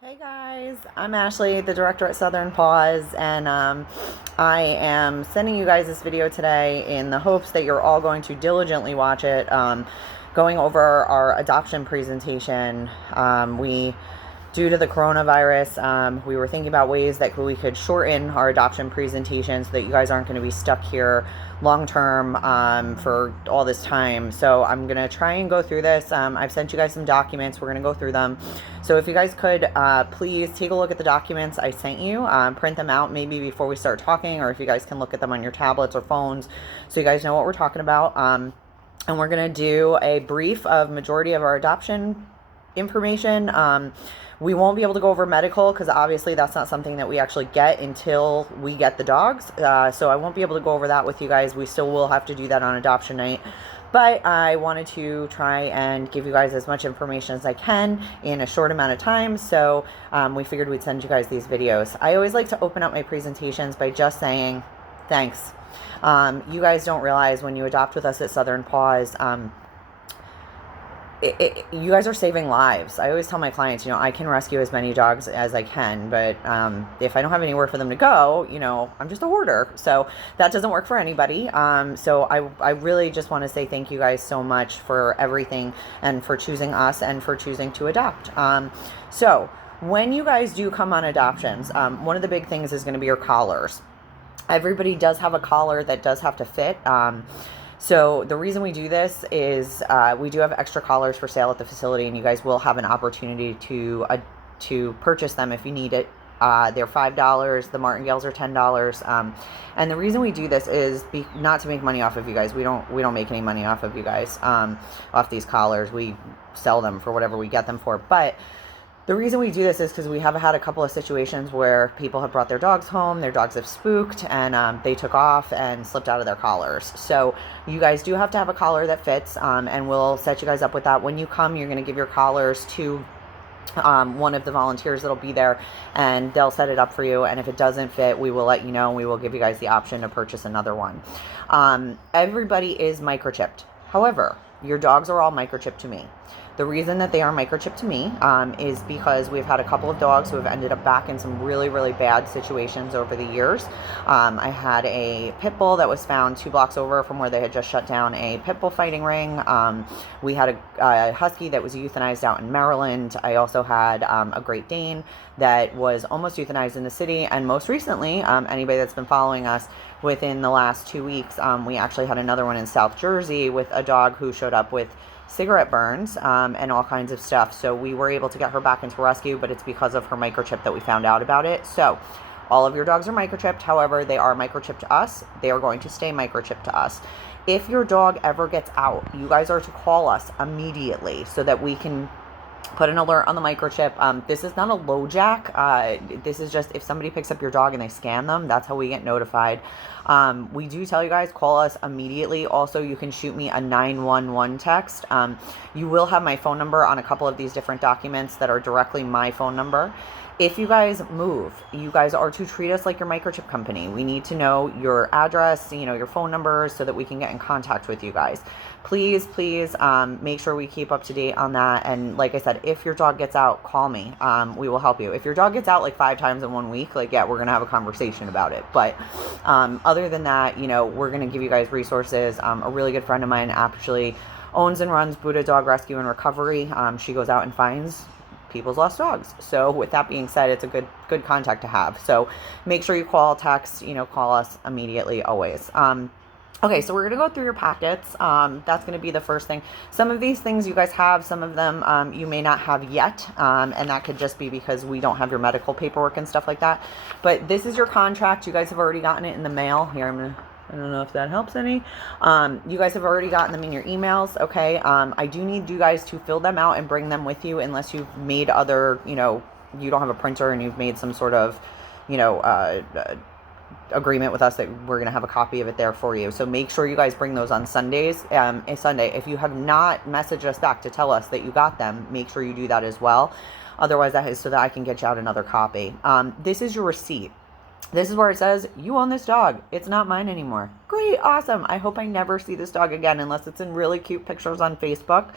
Hey guys, I'm Ashley, the director at Southern Paws, and I am sending you guys this video today in the hopes that you're all going to diligently watch it, going over our adoption presentation. Due to the coronavirus, we were thinking about ways that we could shorten our adoption presentation so that you guys aren't going to be stuck here long term for all this time. So I'm going to try and go through this. I've sent you guys some documents. We're going to go through them. So if you guys could please take a look at the documents I sent you, print them out maybe before we start talking, or if you guys can look at them on your tablets or phones so you guys know what we're talking about. And we're going to do a brief of majority of our adoption information. We won't be able to go over medical because obviously that's not something that we actually get until we get the dogs. So I won't be able to go over that with you guys. We still will have to do that on adoption night. But I wanted to try and give you guys as much information as I can in a short amount of time. So we figured we'd send you guys these videos. I always like to open up my presentations by just saying thanks. You guys don't realize when you adopt with us at Southern Paws, you guys are saving lives. I always tell my clients, I can rescue as many dogs as I can, but if I don't have anywhere for them to go, I'm just a hoarder. So that doesn't work for anybody. So I really just want to say thank you guys so much for everything and for choosing us and for choosing to adopt. So when you guys do come on adoptions, one of the big things is going to be your collars. Everybody does have a collar that does have to fit. So the reason we do this is we do have extra collars for sale at the facility, and you guys will have an opportunity to purchase them if you need it. They're $5. The martingales are $10. And the reason we do this is not to make money off of you guys. We don't make any money off of you guys off these collars. We sell them for whatever we get them for, but the reason we do this is because we have had a couple of situations where people have brought their dogs home, their dogs have spooked, and they took off and slipped out of their collars. So you guys do have to have a collar that fits, and we'll set you guys up with that. When you come, you're going to give your collars to one of the volunteers that'll be there, and they'll set it up for you. And if it doesn't fit, we will let you know, and we will give you guys the option to purchase another one. Everybody is microchipped. However, your dogs are all microchipped to me. The reason that they are microchipped to me is because we've had a couple of dogs who have ended up back in some really, really bad situations over the years. I had a pit bull that was found 2 blocks over from where they had just shut down a pit bull fighting ring. We had a husky that was euthanized out in Maryland. I also had a Great Dane that was almost euthanized in the city. And most recently, anybody that's been following us within the last 2 weeks, we actually had another one in South Jersey with a dog who showed up with cigarette burns and all kinds of stuff. So we were able to get her back into rescue, but it's because of her microchip that we found out about it. So all of your dogs are microchipped. However, they are microchipped to us. They are going to stay microchipped to us. If your dog ever gets out, you guys are to call us immediately so that we can put an alert on the microchip. This is not a low jack. This is just if somebody picks up your dog and they scan them, that's how we get notified. We do tell you guys, call us immediately. Also, you can shoot me a 911 text. You will have my phone number on a couple of these different documents that are directly my phone number. If you guys move, you guys are to treat us like your microchip company. We need to know your address, your phone numbers so that we can get in contact with you guys. Please, make sure we keep up to date on that. And like I said, if your dog gets out, call me. We will help you. If your dog gets out like 5 times in 1 week, we're going to have a conversation about it. But other than that, we're going to give you guys resources. A really good friend of mine actually owns and runs Buddha Dog Rescue and Recovery. She goes out and finds people's lost dogs. So with that being said, it's a good contact to have. So make sure you call, text, call us immediately always. Okay, so we're going to go through your packets. That's going to be the first thing. Some of these things you guys have, some of them you may not have yet, and that could just be because we don't have your medical paperwork and stuff like that. But this is your contract. You guys have already gotten it in the mail. Here, I don't know if that helps any. You guys have already gotten them in your emails, okay? I do need you guys to fill them out and bring them with you unless you've made other, you don't have a printer and you've made some sort of, agreement with us that we're going to have a copy of it there for you. So make sure you guys bring those on Sundays. Sunday, if you have not messaged us back to tell us that you got them, make sure you do that as well. Otherwise, that is so that I can get you out another copy. This is your receipt. This is where it says, you own this dog. It's not mine anymore. Great, awesome. I hope I never see this dog again unless it's in really cute pictures on Facebook,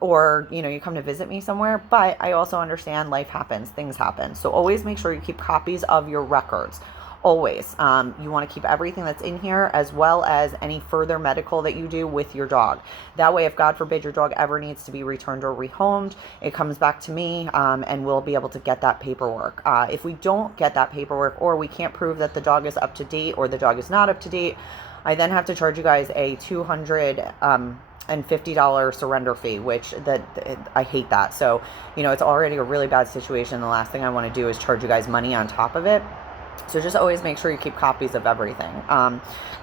or, you come to visit me somewhere. But I also understand life happens, things happen. So always make sure you keep copies of your records. Always. You want to keep everything that's in here, as well as any further medical that you do with your dog. That way, if God forbid your dog ever needs to be returned or rehomed, it comes back to me, and we'll be able to get that paperwork. If we don't get that paperwork, or we can't prove that the dog is up to date or the dog is not up to date, I then have to charge you guys a $250 surrender fee, which I hate that. So, it's already a really bad situation. The last thing I want to do is charge you guys money on top of it. So just always make sure you keep copies of everything.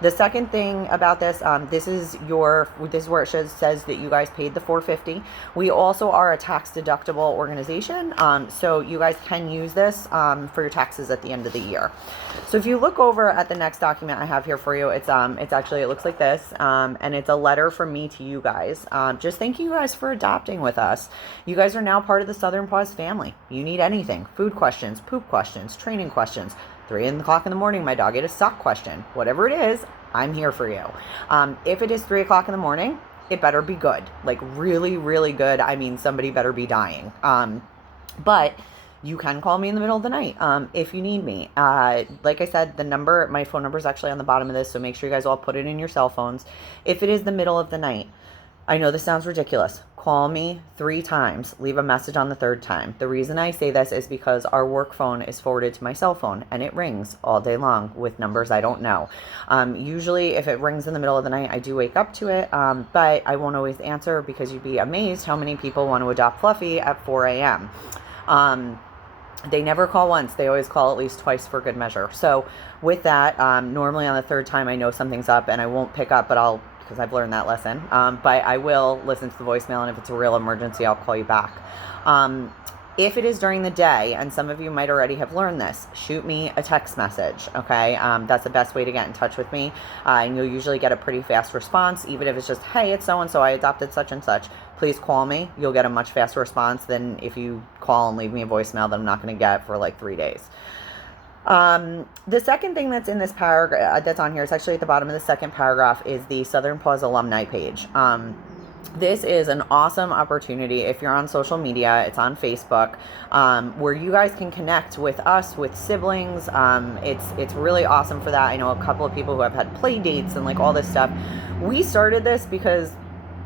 The second thing about this, this is where it says that you guys paid the $450. We also are a tax deductible organization, so you guys can use this for your taxes at the end of the year. So if you look over at the next document I have here for you, it's actually, it looks like this, and it's a letter from me to you guys. Just thanking you guys for adopting with us. You guys are now part of the Southern Paws family. You need anything: food questions, poop questions, training questions. 3 o'clock in the morning, my dog ate a sock question. Whatever it is, I'm here for you. If it is 3 o'clock in the morning, it better be good. Like really, really good. I mean, somebody better be dying. But you can call me in the middle of the night if you need me. Like I said, my phone number is actually on the bottom of this, so make sure you guys all put it in your cell phones. If it is the middle of the night, I know this sounds ridiculous. Call me 3 times. Leave a message on the 3rd time. The reason I say this is because our work phone is forwarded to my cell phone, and it rings all day long with numbers I don't know. Usually, if it rings in the middle of the night, I do wake up to it, but I won't always answer, because you'd be amazed how many people want to adopt Fluffy at 4 a.m. They never call once. They always call at least twice for good measure. So with that, normally on the 3rd time, I know something's up, and I won't pick up, because I've learned that lesson. But I will listen to the voicemail, and if it's a real emergency, I'll call you back. If it is during the day, and some of you might already have learned this, shoot me a text message, okay? That's the best way to get in touch with me, and you'll usually get a pretty fast response, even if it's just, hey, it's so-and-so, I adopted such and such. Please call me. You'll get a much faster response than if you call and leave me a voicemail that I'm not going to get for like 3 days. The second thing that's in this paragraph, that's on here, it's actually at the bottom of the second paragraph, is the Southern Paws alumni page. This is an awesome opportunity. If you're on social media, it's on Facebook, where you guys can connect with us, with siblings. It's really awesome for that. I know a couple of people who have had play dates and like all this stuff. We started this because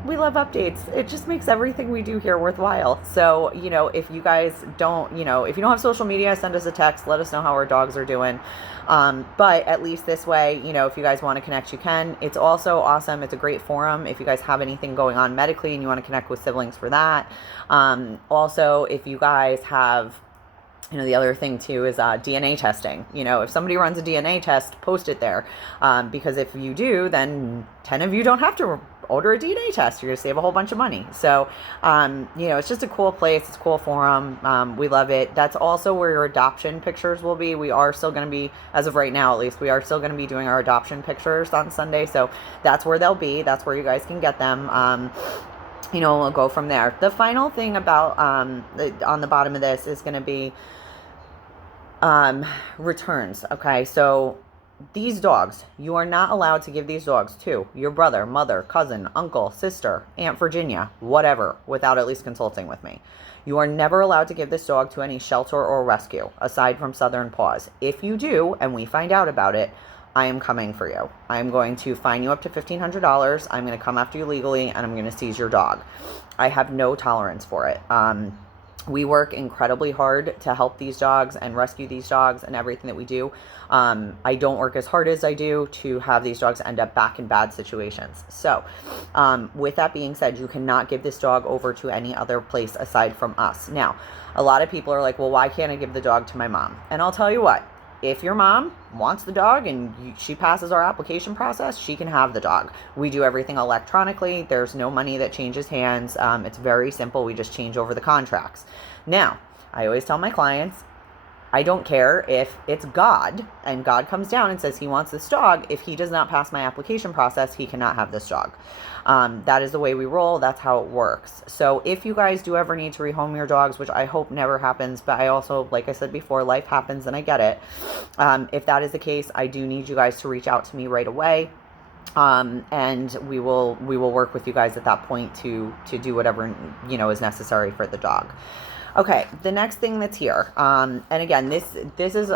we love updates. It just makes everything we do here worthwhile. So, if you guys don't, if you don't have social media, send us a text. Let us know how our dogs are doing. But at least this way, if you guys want to connect, you can. It's also awesome. It's a great forum if you guys have anything going on medically and you want to connect with siblings for that. Also, if you guys have, the other thing too is DNA testing. If somebody runs a DNA test, post it there. Because if you do, then 10 of you don't have to order a DNA test. You're going to save a whole bunch of money. So, it's just a cool place. It's a cool forum. We love it. That's also where your adoption pictures will be. We are still going to be, as of right now at least, we are still going to be doing our adoption pictures on Sunday. So that's where they'll be. That's where you guys can get them. We'll go from there. The final thing about on the bottom of this is going to be returns. Okay, so these dogs, you are not allowed to give these dogs to your brother, mother, cousin, uncle, sister, Aunt Virginia, whatever, without at least consulting with me. You are never allowed to give this dog to any shelter or rescue, aside from Southern Paws. If you do, and we find out about it, I am coming for you. I am going to fine you up to $1,500. I'm going to come after you legally, and I'm going to seize your dog. I have no tolerance for it. We work incredibly hard to help these dogs and rescue these dogs and everything that we do. I don't work as hard as I do to have these dogs end up back in bad situations. So with that being said, you cannot give this dog over to any other place aside from us. Now, a lot of people are like, well, why can't I give the dog to my mom? And I'll tell you what. If your mom wants the dog and she passes our application process, she can have the dog. We do everything electronically. There's no money that changes hands. It's very simple. We just change over the contracts. Now, I always tell my clients, I don't care if it's God and God comes down and says he wants this dog. If he does not pass my application process, he cannot have this dog. That is the way we roll. That's how it works. So if you guys do ever need to rehome your dogs, which I hope never happens, but I also, like I said before, life happens and I get it. If that is the case, I do need you guys to reach out to me right away. And we will work with you guys at that point to do whatever, is necessary for the dog. Okay, the next thing that's here, and again, this is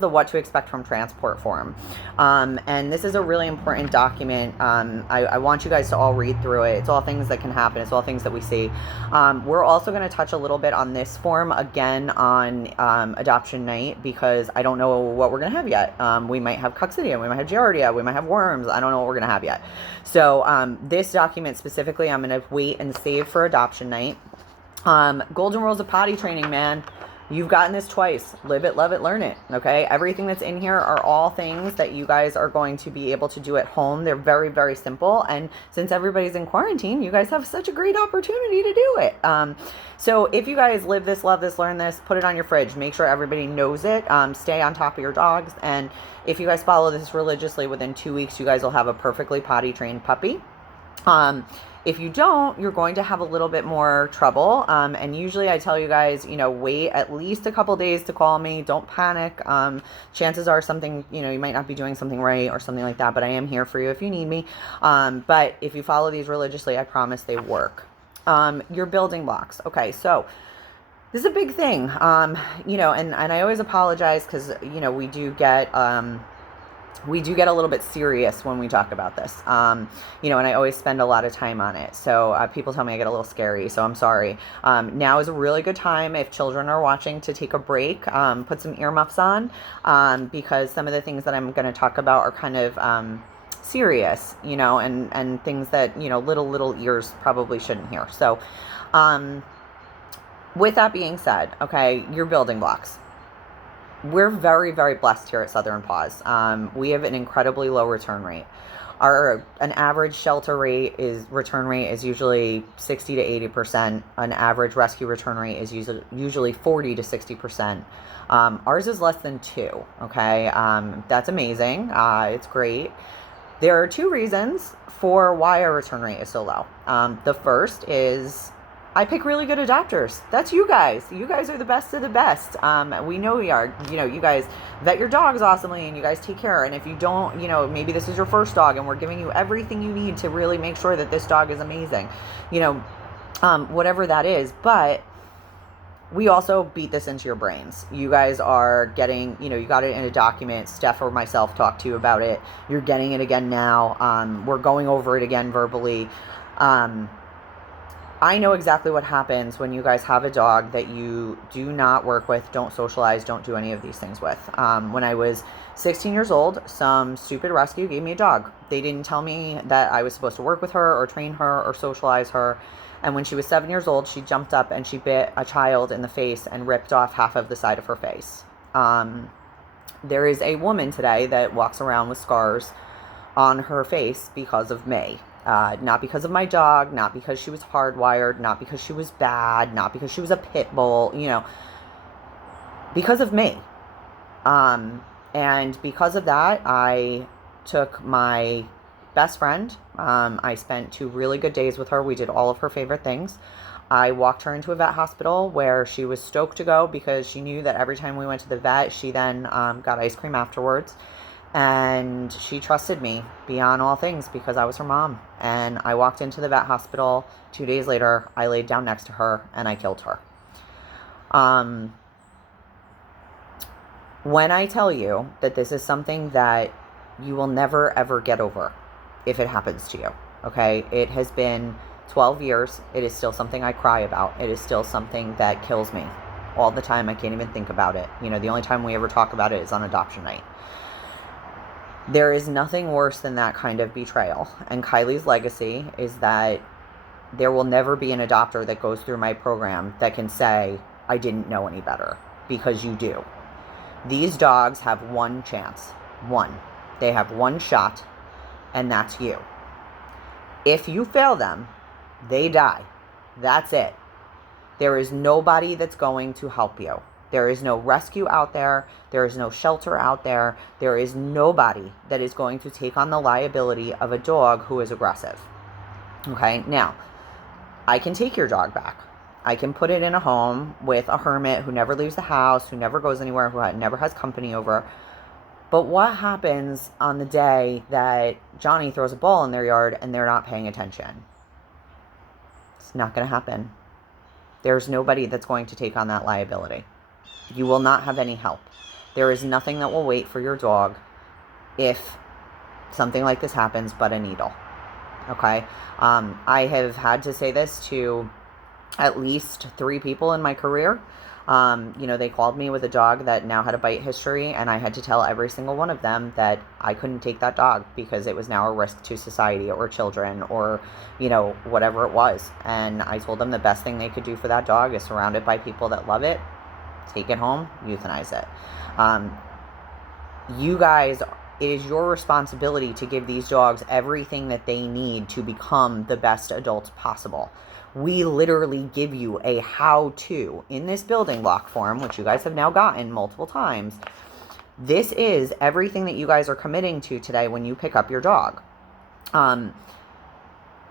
the what to expect from transport form, and this is a really important document. I want you guys to all read through it. It's all things that can happen. It's all things that we see. We're also going to touch a little bit on this form again on adoption night, because I don't know what we're going to have yet. We might have coccidia, we might have giardia, we might have worms. I don't know what we're going to have yet. So this document specifically, I'm going to wait and save for adoption night. Golden rules of potty training, man. You've gotten this twice. Live it, love it, learn it. Okay. Everything that's in here are all things that you guys are going to be able to do at home. They're very, very simple. And since everybody's in quarantine, you guys have such a great opportunity to do it. So if you guys live this, love this, learn this, put it on your fridge, make sure everybody knows it. Stay on top of your dogs. And if you guys follow this religiously, within 2 weeks, you guys will have a perfectly potty trained puppy. If you don't, you're going to have a little bit more trouble. And usually I tell you guys, wait at least a couple days to call me. Don't panic. Chances are something, you might not be doing something right or something like that, but I am here for you if you need me. But if you follow these religiously, I promise they work. Your building blocks. Okay, so this is a big thing. And I always apologize because, we do get a little bit serious when we talk about this, and I always spend a lot of time on it. So people tell me I get a little scary, so I'm sorry. Now is a really good time if children are watching to take a break, put some earmuffs on, because some of the things that I'm going to talk about are kind of serious, and things that, little ears probably shouldn't hear. So with that being said, okay, your building blocks. We're very, very blessed here at Southern Paws. We have an incredibly low return rate. An average shelter return rate is usually 60 to 80%. An average rescue return rate is usually 40 to 60%. Ours is less than 2. Okay, that's amazing. It's great. There are 2 reasons for why our return rate is so low. The first is I pick really good adopters. That's you guys. You guys are the best of the best. We know we are. You guys vet your dogs awesomely and you guys take care. And if you don't, maybe this is your first dog and we're giving you everything you need to really make sure that this dog is amazing. Whatever that is. But we also beat this into your brains. You guys are getting, you got it in a document. Steph or myself talked to you about it. You're getting it again now. We're going over it again verbally. I know exactly what happens when you guys have a dog that you do not work with, don't socialize, don't do any of these things with. When I was 16 years old, some stupid rescue gave me a dog. They didn't tell me that I was supposed to work with her or train her or socialize her. And when she was 7 years old, she jumped up and she bit a child in the face and ripped off half of the side of her face. There is a woman today that walks around with scars on her face because of me. Not because of my dog, not because she was hardwired, not because she was bad, not because she was a pit bull, because of me. And because of that, I took my best friend. I spent 2 really good days with her. We did all of her favorite things. I walked her into a vet hospital where she was stoked to go because she knew that every time we went to the vet, she then got ice cream afterwards. And she trusted me beyond all things because I was her mom. And I walked into the vet hospital 2 days later. I laid down next to her and I killed her. When I tell you that this is something that you will never, ever get over if it happens to you, okay? It has been 12 years. It is still something I cry about. It is still something that kills me all the time. I can't even think about it. The only time we ever talk about it is on adoption night. There is nothing worse than that kind of betrayal. And Kylie's legacy is that there will never be an adopter that goes through my program that can say, I didn't know any better, because you do. These dogs have one chance. One. They have one shot, and that's you. If you fail them, they die. That's it. There is nobody that's going to help you. There is no rescue out there. There is no shelter out there. There is nobody that is going to take on the liability of a dog who is aggressive. Okay, now, I can take your dog back. I can put it in a home with a hermit who never leaves the house, who never goes anywhere, who never has company over. But what happens on the day that Johnny throws a ball in their yard and they're not paying attention? It's not going to happen. There's nobody that's going to take on that liability. You will not have any help. There is nothing that will wait for your dog if something like this happens but a needle. Okay? I have had to say this to at least 3 people in my career. They called me with a dog that now had a bite history, and I had to tell every single one of them that I couldn't take that dog because it was now a risk to society or children or, whatever it was. And I told them the best thing they could do for that dog is surround it by people that love it, take it home, euthanize it. You guys, it is your responsibility to give these dogs everything that they need to become the best adults possible. We literally give you a how-to in this building block form, which you guys have now gotten multiple times. This is everything that you guys are committing to today when you pick up your dog.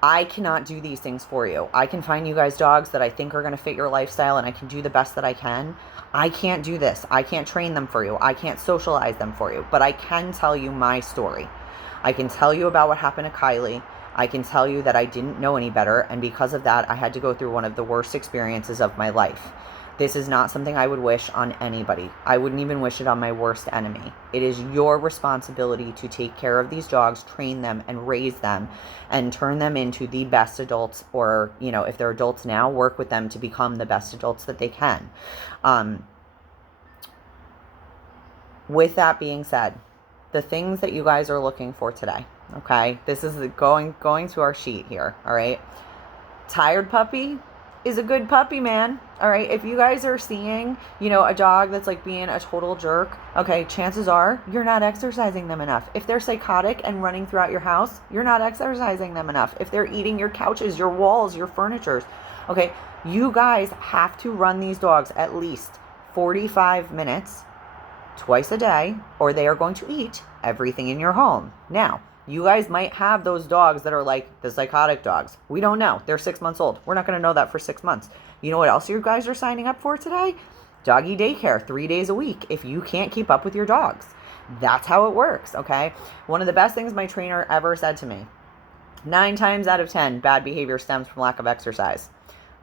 I cannot do these things for you. I can find you guys dogs that I think are going to fit your lifestyle, and I can do the best that I can. I can't do this. I can't train them for you. I can't socialize them for you. But I can tell you my story. I can tell you about what happened to Kylie. I can tell you that I didn't know any better, and because of that, I had to go through one of the worst experiences of my life. This is not something I would wish on anybody. I wouldn't even wish it on my worst enemy. It is your responsibility to take care of these dogs, train them, and raise them, and turn them into the best adults, or, if they're adults now, work with them to become the best adults that they can. With that being said, the things that you guys are looking for today, okay? This is going to our sheet here, all right? Tired puppy is a good puppy, man. All right, if you guys are seeing, a dog that's like being a total jerk, okay, chances are you're not exercising them enough. If they're psychotic and running throughout your house, you're not exercising them enough. If they're eating your couches, your walls, your furnitures, okay, you guys have to run these dogs at least 45 minutes twice a day, or they are going to eat everything in your home. Now, you guys might have those dogs that are like the psychotic dogs. We don't know. They're 6 months old. We're not going to know that for 6 months. You know what else you guys are signing up for today? Doggy daycare 3 days a week if you can't keep up with your dogs. That's how it works, okay? One of the best things my trainer ever said to me, 9 times out of 10, bad behavior stems from lack of exercise.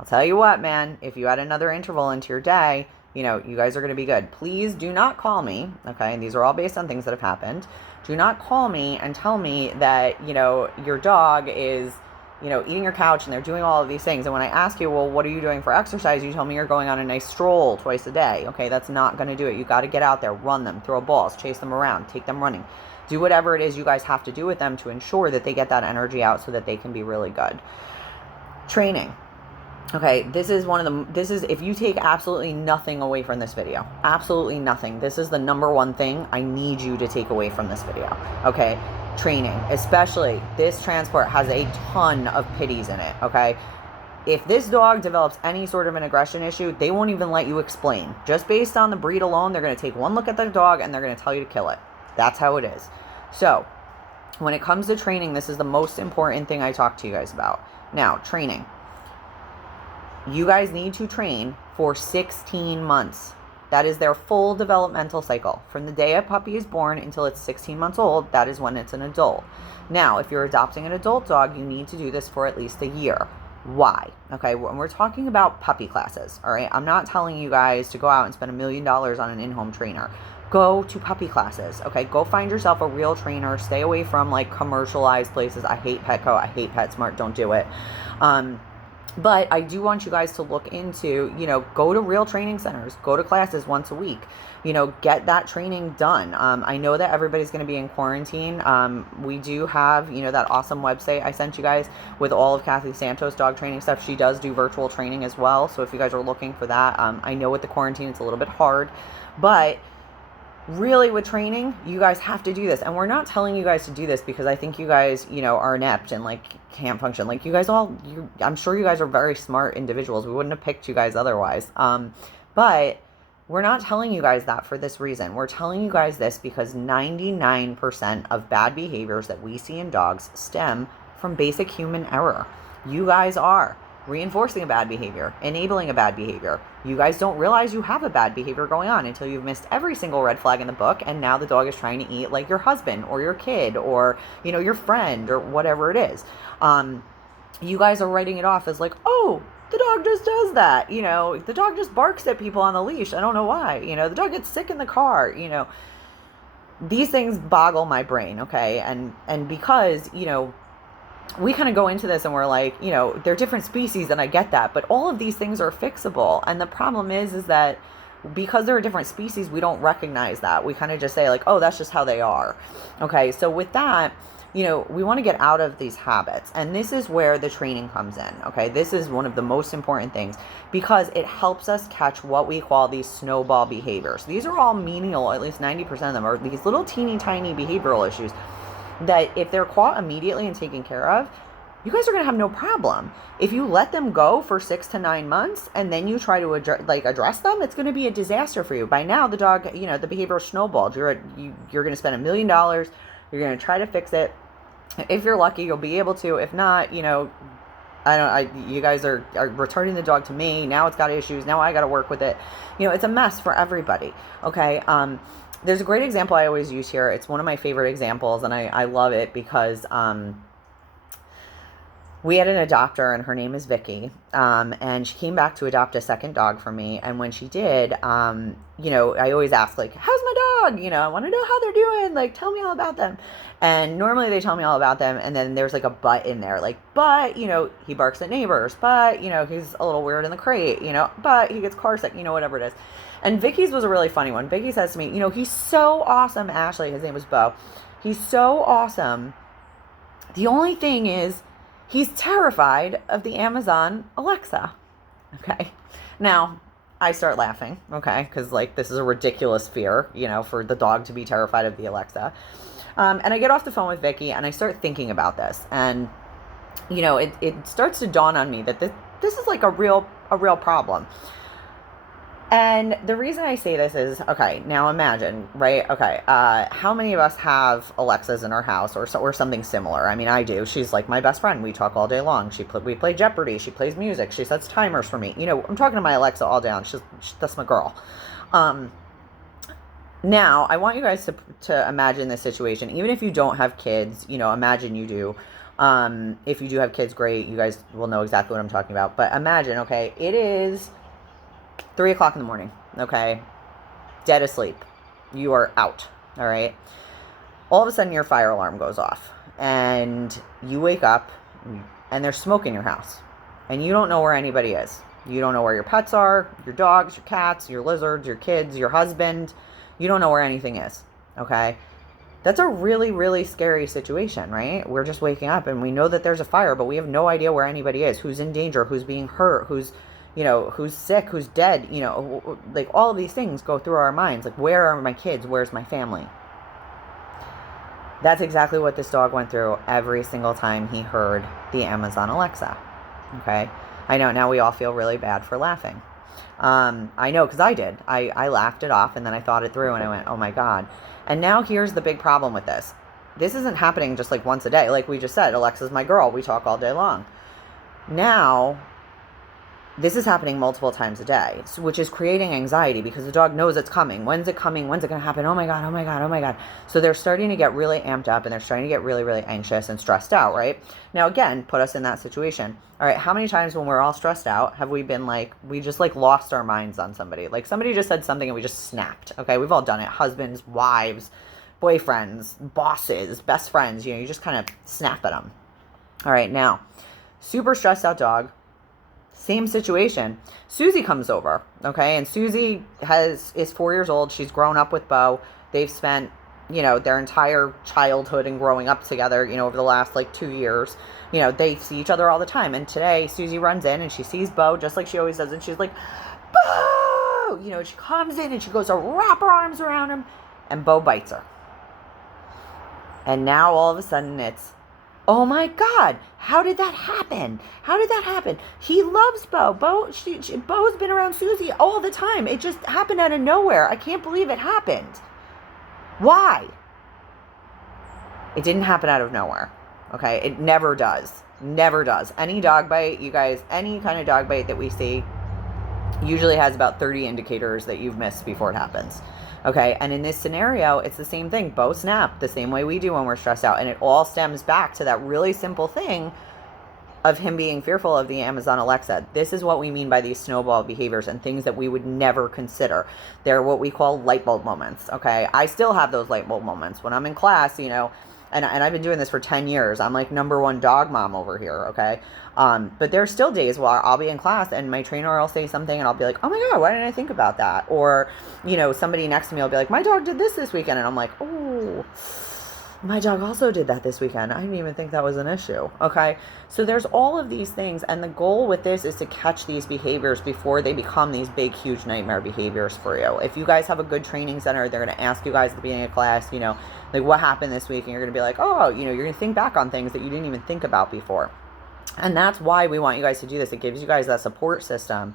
I'll tell you what, man, if you add another interval into your day, you guys are going to be good. Please do not call me, okay? And these are all based on things that have happened. Do not call me and tell me that, your dog is, eating your couch and they're doing all of these things. And when I ask you, well, what are you doing for exercise? You tell me you're going on a nice stroll twice a day. Okay, that's not going to do it. You got to get out there, run them, throw balls, chase them around, take them running. Do whatever it is you guys have to do with them to ensure that they get that energy out so that they can be really good. Training. Okay, this is if you take absolutely nothing away from this video, absolutely nothing, this is the number one thing I need you to take away from this video, okay? Training, especially this transport has a ton of pitties in it, okay? If this dog develops any sort of an aggression issue, they won't even let you explain. Just based on the breed alone, they're going to take one look at the dog and they're going to tell you to kill it. That's how it is. So, when it comes to training, this is the most important thing I talk to you guys about. Now, training. You guys need to train for 16 months. That is their full developmental cycle. From the day a puppy is born until it's 16 months old, that is when it's an adult. Now, if you're adopting an adult dog, you need to do this for at least a year. Why? Okay, when we're talking about puppy classes, all right, I'm not telling you guys to go out and spend $1 million on an in-home trainer. Go to puppy classes, okay? Go find yourself a real trainer. Stay away from like commercialized places. I hate Petco. I hate PetSmart. Don't do it. But I do want you guys to look into, go to real training centers, go to classes once a week, get that training done. I know that everybody's going to be in quarantine. We do have, that awesome website I sent you guys with all of Kathy Santos dog training stuff. She does do virtual training as well. So if you guys are looking for that, I know with the quarantine, it's a little bit hard, but really with training, you guys have to do this. And we're not telling you guys to do this because I think you guys, are inept and like can't function. Like you guys I'm sure you guys are very smart individuals. We wouldn't have picked you guys otherwise. But We're not telling you guys that for this reason. We're telling you guys this because 99% of bad behaviors that we see in dogs stem from basic human error. You guys are reinforcing a bad behavior, enabling a bad behavior. You guys don't realize you have a bad behavior going on until you've missed every single red flag in the book, and now the dog is trying to eat like your husband or your kid or, your friend or whatever it is. You guys are writing it off as like, oh, the dog just does that. The dog just barks at people on the leash. I don't know why. The dog gets sick in the car. These things boggle my brain, okay? And because, we kind of go into this and we're like, they're different species, and I get that, but all of these things are fixable. And the problem is that because they're a different species, we don't recognize that. We kind of just say like, oh, that's just how they are. Okay, so with that, we want to get out of these habits. And this is where the training comes in, okay? This is one of the most important things because it helps us catch what we call these snowball behaviors. These are all menial, at least 90% of them are these little teeny tiny behavioral issues that if they're caught immediately and taken care of, you guys are going to have no problem. If you let them go for 6 to 9 months and then you try to address them, it's going to be a disaster for you. By now, the dog, the behavior snowballed. You're going to spend $1 million. You're going to try to fix it. If you're lucky, you'll be able to. If not, you guys are returning the dog to me. Now it's got issues. Now I got to work with it. It's a mess for everybody. Okay. There's a great example I always use here. It's one of my favorite examples, and I love it because we had an adopter, and her name is Vicky, and she came back to adopt a second dog for me. And when she did, I always ask, like, how's my dog? I want to know how they're doing. Like, tell me all about them. And normally they tell me all about them, and then there's like a but in there, like, but, he barks at neighbors, but, he's a little weird in the crate, but he gets car sick, whatever it is. And Vicky's was a really funny one. Vicky says to me, he's so awesome, Ashley. His name was Bo. He's so awesome. The only thing is he's terrified of the Amazon Alexa. Okay. Now, I start laughing, okay, because, like, this is a ridiculous fear, for the dog to be terrified of the Alexa. And I get off the phone with Vicky, and I start thinking about this. And, it starts to dawn on me that this is, like, a real problem. And the reason I say this is, okay, now imagine, right? Okay, how many of us have Alexas in our house or something similar? I mean, I do. She's like my best friend. We talk all day long. We play Jeopardy. She plays music. She sets timers for me. I'm talking to my Alexa all day long. That's my girl. Now, I want you guys to imagine this situation. Even if you don't have kids, imagine you do. If you do have kids, great. You guys will know exactly what I'm talking about. But imagine, okay, it is 3 o'clock in the morning, okay? Dead asleep. You are out, all right? All of a sudden, your fire alarm goes off, and you wake up, and there's smoke in your house, and you don't know where anybody is. You don't know where your pets are, your dogs, your cats, your lizards, your kids, your husband. You don't know where anything is, okay? That's a really, really scary situation, right? We're just waking up, and we know that there's a fire, but we have no idea where anybody is, who's in danger, who's being hurt, who's sick, who's dead, like all of these things go through our minds. Like, where are my kids? Where's my family? That's exactly what this dog went through every single time he heard the Amazon Alexa. Okay. I know now we all feel really bad for laughing. I know, because I did. I laughed it off, and then I thought it through, and I went, oh my God. And now here's the big problem with this. This isn't happening just like once a day. Like we just said, Alexa's my girl. We talk all day long. Now, this is happening multiple times a day, which is creating anxiety because the dog knows it's coming. When's it coming? When's it going to happen? Oh my God, oh my God, oh my God. So they're starting to get really amped up, and they're starting to get really, really anxious and stressed out, right? Now, again, put us in that situation. All right, how many times when we're all stressed out have we been like, we just like lost our minds on somebody? Like somebody just said something and we just snapped, okay? We've all done it. Husbands, wives, boyfriends, bosses, best friends, you just kind of snap at them. All right, now, super stressed out dog. Same situation. Susie comes over, okay? And Susie is 4 years old. She's grown up with Bo. They've spent, their entire childhood and growing up together, over the last, 2 years. They see each other all the time. And today, Susie runs in and she sees Bo just like she always does. And she's like, Bo! She comes in and she goes to wrap her arms around him. And Bo bites her. And now, all of a sudden, it's Oh my God, how did that happen? How did that happen? He loves Bo. Bo's been around Susie all the time. It just happened out of nowhere. I can't believe it happened. Why? It didn't happen out of nowhere. Okay, it never does. Never does. Any dog bite, you guys, any kind of dog bite that we see usually has about 30 indicators that you've missed before it happens. Okay, and in this scenario, it's the same thing. Bo snapped the same way we do when we're stressed out. And it all stems back to that really simple thing of him being fearful of the Amazon Alexa. This is what we mean by these snowball behaviors and things that we would never consider. They're what we call light bulb moments, okay? I still have those light bulb moments. When I'm in class, you know, and I've been doing this for 10 years. I'm like #1 dog mom over here, okay? But there's still days where I'll be in class and my trainer will say something and I'll be like, oh my God, why didn't I think about that? Or, you know, somebody next to me will be like, my dog did this weekend. And I'm like, oh, my dog also did that this weekend. I didn't even think that was an issue. Okay. So there's all of these things. And the goal with this is to catch these behaviors before they become these big, huge nightmare behaviors for you. If you guys have a good training center, they're going to ask you guys at the beginning of class, you know, like what happened this week? And you're going to be like, oh, you know, you're going to think back on things that you didn't even think about before. And that's why we want you guys to do this. It gives you guys that support system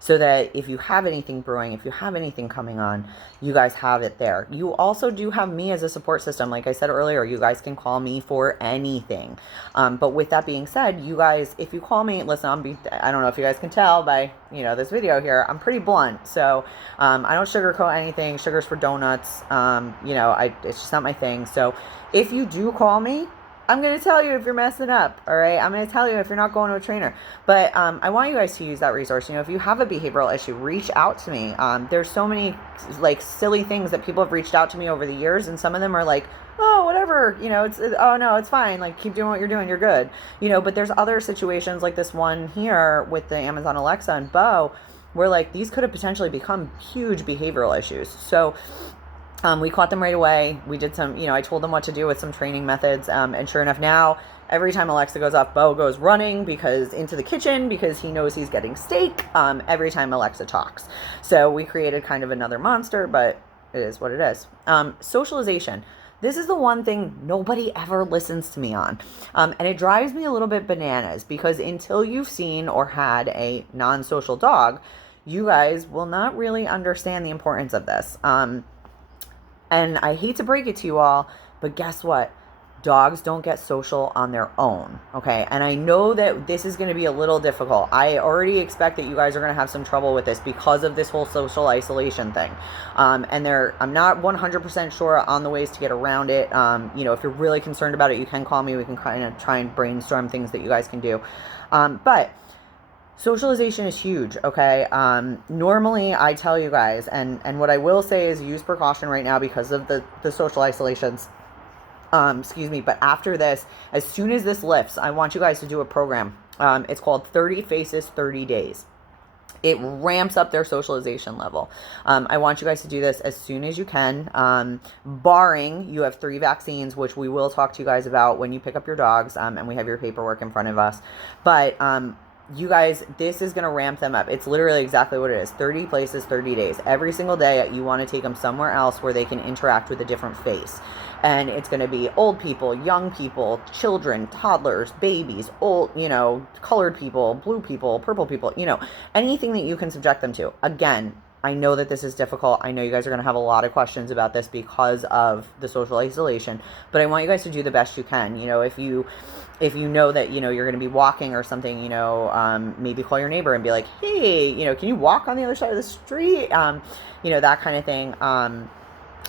so that if you have anything brewing, if you have anything coming on, you guys have it there. You also do have me as a support system. Like I said earlier, you guys can call me for anything. But with that being said, you guys, if you call me, listen, I don't know if you guys can tell by, you know, this video here, I'm pretty blunt. So I don't sugarcoat anything. Sugar's for donuts. You know, it's just not my thing. So if you do call me, I'm going to tell you if you're messing up, all right? I'm going to tell you if you're not going to a trainer. But I want you guys to use that resource. You know, if you have a behavioral issue, reach out to me. There's so many, like, silly things that people have reached out to me over the years, and some of them are like, oh, whatever, you know, oh, no, it's fine. Like, keep doing what you're doing. You're good. You know, but there's other situations like this one here with the Amazon Alexa and Bo where, like, these could have potentially become huge behavioral issues. So we caught them right away. We did some, you know, I told them what to do with some training methods. And sure enough, now every time Alexa goes off, Bo goes running into the kitchen because he knows he's getting steak every time Alexa talks. So we created kind of another monster, but it is what it is. Socialization. This is the one thing nobody ever listens to me on. And it drives me a little bit bananas because until you've seen or had a non-social dog, you guys will not really understand the importance of this. And I hate to break it to you all, but guess what? Dogs don't get social on their own, okay? And I know that this is going to be a little difficult. I already expect that you guys are going to have some trouble with this because of this whole social isolation thing. I'm not 100% sure on the ways to get around it. You know, if you're really concerned about it, you can call me. We can kind of try and brainstorm things that you guys can do. But socialization is huge, okay? Normally, I tell you guys, and what I will say is use precaution right now because of the social isolations. Excuse me, but after this, as soon as this lifts, I want you guys to do a program. It's called 30 Faces, 30 Days. It ramps up their socialization level. I want you guys to do this as soon as you can, barring you have 3 vaccines, which we will talk to you guys about when you pick up your dogs, and we have your paperwork in front of us. But you guys, this is going to ramp them up. It's literally exactly what it is. 30 places, 30 days. Every single day, you want to take them somewhere else where they can interact with a different face. And it's going to be old people, young people, children, toddlers, babies, old, you know, colored people, blue people, purple people, you know, anything that you can subject them to. Again, I know that this is difficult. I know you guys are going to have a lot of questions about this because of the social isolation, but I want you guys to do the best you can. You know, if you know that, you know, you're going to be walking or something, you know, maybe call your neighbor and be like, hey, you know, can you walk on the other side of the street? You know, that kind of thing.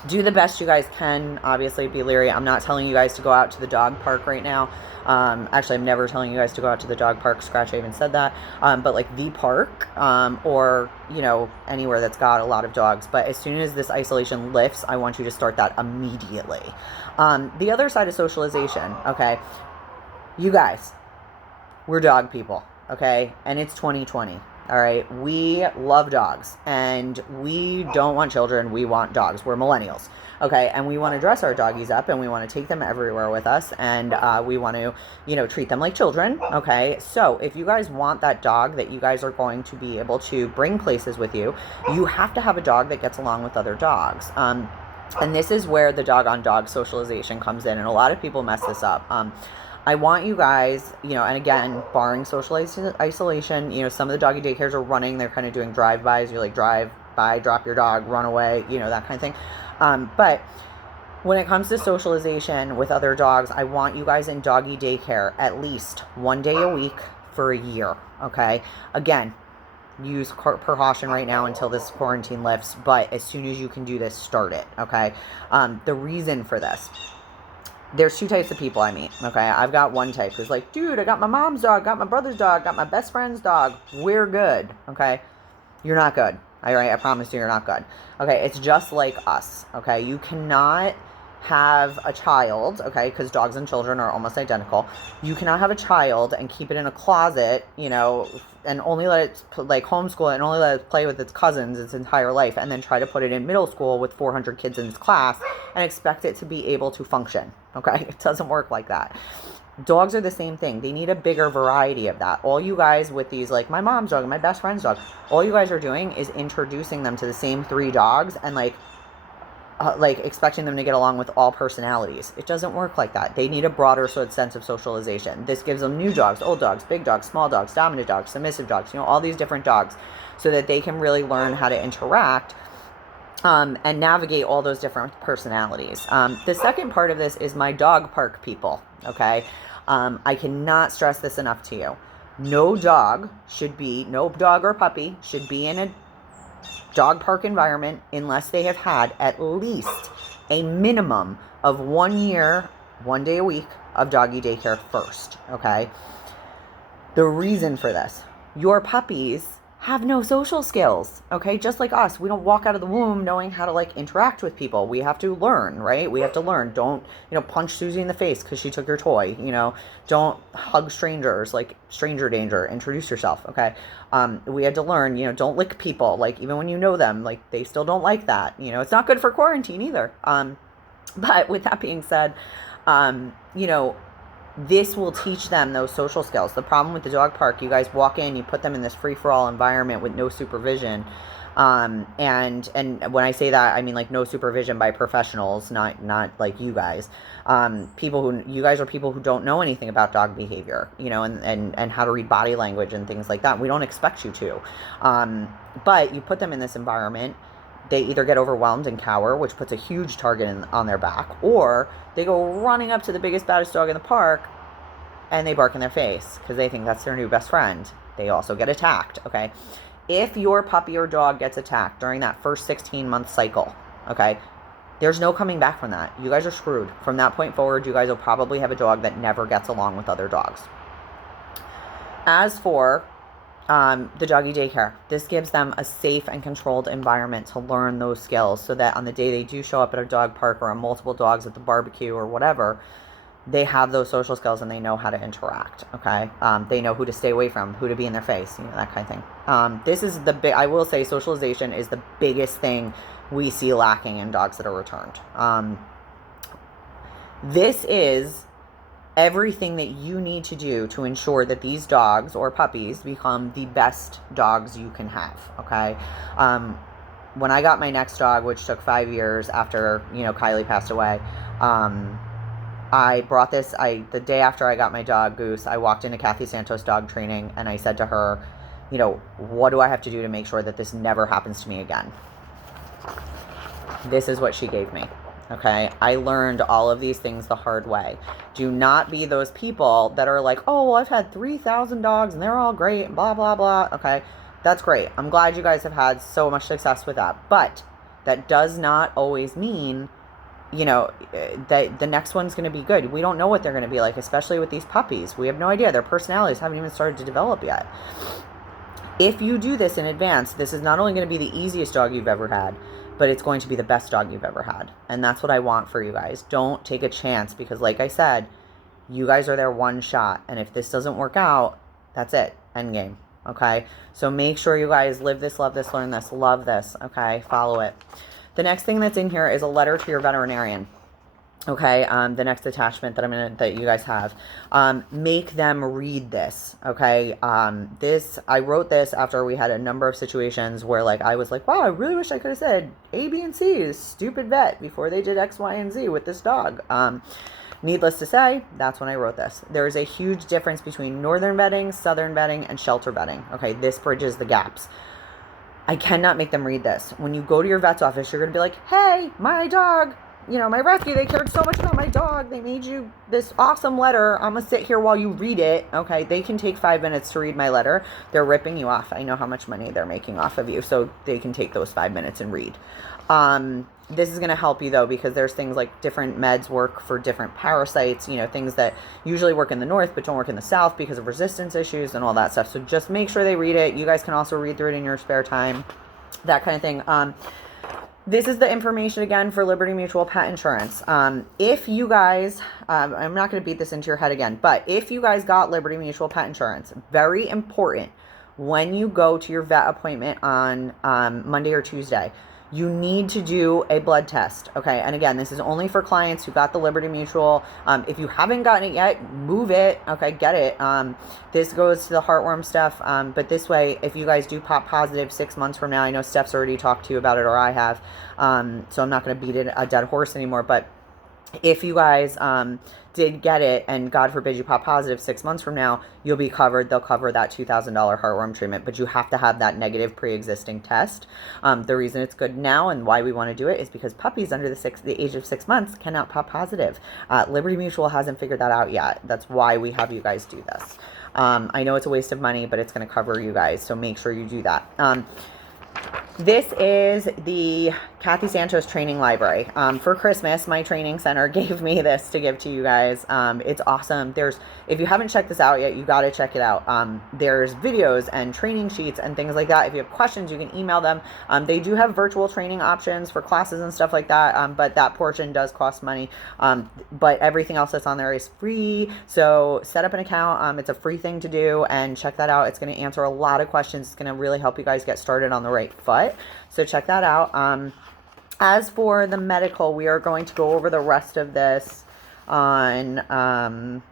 Do the best you guys can. Obviously, be leery. I'm not telling you guys to go out to the dog park right now. Actually, I'm never telling you guys to go out to the dog park. Scratch, I even said that. But like the park, or, you know, anywhere that's got a lot of dogs. But as soon as this isolation lifts, I want you to start that immediately. The other side of socialization, okay? You guys, we're dog people, okay? And it's 2020. All right, we love dogs, and we don't want children. We want dogs. We're millennials, okay? And we want to dress our doggies up, and we want to take them everywhere with us, and we want to, you know, treat them like children, okay? So if you guys want that dog that you guys are going to be able to bring places with you, you have to have a dog that gets along with other dogs. And this is where the dog-on-dog socialization comes in, and a lot of people mess this up. I want you guys, and again, barring social isolation, some of the doggy daycares are running. They're kind of doing drive-bys. You like drive by, drop your dog, run away, that kind of thing. But when it comes to socialization with other dogs, I want you guys in doggy daycare at least 1 day a week for a year, okay? Again, use precaution right now until this quarantine lifts, but as soon as you can do this, start it, okay? The reason for this, there's two types of people I meet, okay? I've got one type who's like, dude, I got my mom's dog, got my brother's dog, got my best friend's dog. We're good, okay? You're not good. All right, I promise you, you're not good. Okay, it's just like us, okay? You cannot have a child, okay, because dogs and children are almost identical. You cannot have a child and keep it in a closet, and only let it, like, homeschool it and only let it play with its cousins its entire life, and then try to put it in middle school with 400 kids in its class and expect it to be able to function, okay? It doesn't work like that. Dogs are the same thing. They need a bigger variety of that. All you guys with these, like my mom's dog and my best friend's dog, all you guys are doing is introducing them to the same 3 dogs and like expecting them to get along with all personalities. It doesn't work like that. They need a broader sense of socialization. This gives them new dogs, old dogs, big dogs, small dogs, dominant dogs, submissive dogs, all these different dogs, so that they can really learn how to interact and navigate all those different personalities. The second part of this is my dog park people, okay? I cannot stress this enough to you. No dog or puppy should be in a dog park environment unless they have had at least a minimum of 1 year, 1 day a week of doggy daycare first, okay? The reason for this, your puppies have no social skills, okay? Just like us, we don't walk out of the womb knowing how to like interact with people. We have to learn, right? We have to learn. Don't, punch Susie in the face because she took your toy, don't hug strangers, like stranger danger, introduce yourself, okay? We had to learn, don't lick people, like even when you know them, like they still don't like that, it's not good for quarantine either. But with that being said, this will teach them those social skills. The problem with the dog park, you guys walk in, you put them in this free-for-all environment with no supervision. And when I say that, I mean like no supervision by professionals, not like you guys. You guys are people who don't know anything about dog behavior, and how to read body language and things like that. We don't expect you to. But you put them in this environment, they either get overwhelmed and cower, which puts a huge target on their back, or they go running up to the biggest, baddest dog in the park and they bark in their face because they think that's their new best friend. They also get attacked, okay? If your puppy or dog gets attacked during that first 16-month cycle, okay, there's no coming back from that. You guys are screwed. From that point forward, you guys will probably have a dog that never gets along with other dogs. As for the doggy daycare, this gives them a safe and controlled environment to learn those skills so that on the day they do show up at a dog park or on multiple dogs at the barbecue or whatever, they have those social skills and they know how to interact, okay? They know who to stay away from, who to be in their face, that kind of thing. This is I will say socialization is the biggest thing we see lacking in dogs that are returned. This is everything that you need to do to ensure that these dogs or puppies become the best dogs you can have, okay? When I got my next dog, which took 5 years after, Kylie passed away, I brought this, the day after I got my dog, Goose, I walked into Kathy Santos dog training and I said to her, what do I have to do to make sure that this never happens to me again? This is what she gave me. Okay, I learned all of these things the hard way. Do not be those people that are like, oh, well, I've had 3,000 dogs and they're all great and blah, blah, blah. Okay, that's great. I'm glad you guys have had so much success with that. But that does not always mean, that the next one's going to be good. We don't know what they're going to be like, especially with these puppies. We have no idea. Their personalities haven't even started to develop yet. If you do this in advance, this is not only going to be the easiest dog you've ever had, but it's going to be the best dog you've ever had. And that's what I want for you guys. Don't take a chance because like I said, you guys are their one shot. And if this doesn't work out, that's it. End game. Okay? So make sure you guys live this, love this, learn this, love this. Okay? Follow it. The next thing that's in here is a letter to your veterinarian. Okay, the next attachment that you guys have, make them read this. Okay, I wrote this after we had a number of situations where like I was like, wow, I really wish I could have said A, B, and C is stupid vet before they did X, Y, and Z with this dog. Needless to say, that's when I wrote this. There is a huge difference between northern bedding, southern bedding, and shelter bedding. Okay, this bridges the gaps. I cannot make them read this. When you go to your vet's office, you're going to be like, hey, my dog, my rescue, they cared so much about my dog. They made you this awesome letter. I'm going to sit here while you read it. Okay, they can take 5 minutes to read my letter. They're ripping you off. I know how much money they're making off of you, so they can take those 5 minutes and read. This is going to help you, though, because there's things like different meds work for different parasites, things that usually work in the north but don't work in the south because of resistance issues and all that stuff. So just make sure they read it. You guys can also read through it in your spare time, that kind of thing. This is the information, again, for Liberty Mutual Pet Insurance. If you guys, I'm not going to beat this into your head again, but if you guys got Liberty Mutual Pet Insurance, very important, when you go to your vet appointment on Monday or Tuesday, you need to do a blood test, okay? And again, this is only for clients who got the Liberty Mutual. If you haven't gotten it yet, move it, okay? Get it. This goes to the heartworm stuff, but this way, if you guys do pop positive 6 months from now, I know Steph's already talked to you about it, or I have, so I'm not going to beat a dead horse anymore, but if you guys did get it, and God forbid you pop positive 6 months from now, you'll be covered. They'll cover that $2,000 heartworm treatment, but you have to have that negative pre-existing test. The reason it's good now and why we want to do it is because puppies under the age of 6 months cannot pop positive. Liberty Mutual hasn't figured that out yet. That's why we have you guys do this. I know it's a waste of money, but it's going to cover you guys, so make sure you do that. This is the Kathy Santos training library. For Christmas, my training center gave me this to give to you guys. It's awesome. If you haven't checked this out yet, you got to check it out. There's videos and training sheets and things like that. If you have questions, you can email them. They do have virtual training options for classes and stuff like that, but that portion does cost money. But everything else that's on there is free. So set up an account. It's a free thing to do, and check that out. It's going to answer a lot of questions. It's going to really help you guys get started on the right foot. So check that out. As for the medical, we are going to go over the rest of this on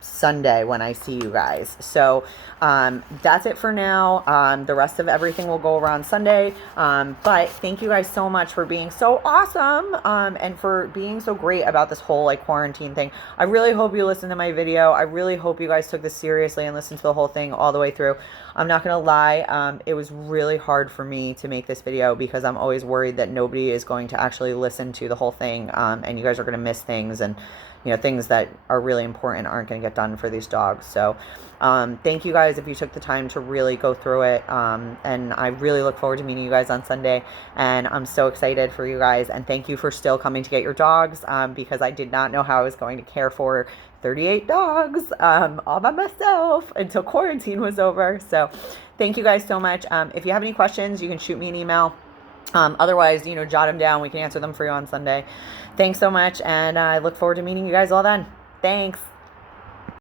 Sunday when I see you guys. So that's it for now. The rest of everything will go around Sunday. But thank you guys so much for being so awesome and for being so great about this whole quarantine thing. I really hope you listened to my video. I really hope you guys took this seriously and listened to the whole thing all the way through. I'm not going to lie. It was really hard for me to make this video because I'm always worried that nobody is going to actually listen to the whole thing. And you guys are going to miss things, and things that are really important aren't going to get done for these dogs. So thank you guys if you took the time to really go through it. And I really look forward to meeting you guys on Sunday. And I'm so excited for you guys. And thank you for still coming to get your dogs because I did not know how I was going to care for 38 dogs all by myself until quarantine was over. So thank you guys so much. If you have any questions, you can shoot me an email. Otherwise, jot them down. We can answer them for you on Sunday. Thanks so much, and I look forward to meeting you guys all then. Thanks.